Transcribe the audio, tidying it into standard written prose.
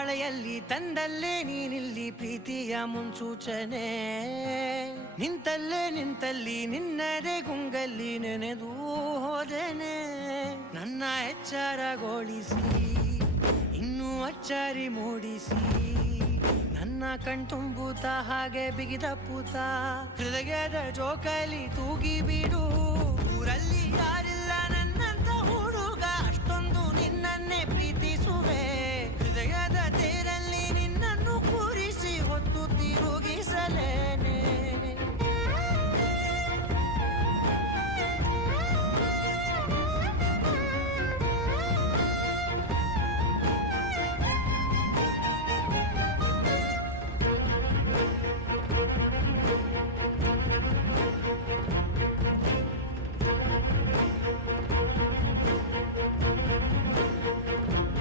ಮಳೆಯಲ್ಲಿ ತಂದಲ್ಲೇ ನೀನಿಲ್ಲಿ ಪ್ರೀತಿಯ ಮುನ್ಸೂಚನೆ ನಿಂತಲ್ಲಿ ನಿನ್ನದೇ ಗುಂಗಲ್ಲಿ ನೆನೆದು ಹೋದೆನೆ ನನ್ನ ಎಚ್ಚರಗೊಳಿಸಿ ಇನ್ನೂ ಅಚ್ಚರಿ ಮೂಡಿಸಿ ನನ್ನ ಕಣ್ತುಂಬುತ್ತ ಹಾಗೆ ಬಿಗಿದ ಪೂತ ಹೃದಯದ ಜೋಕಾಲಿ ತೂಗಿ ಬಿಡು ಊರಲ್ಲಿ ಯಾರೇ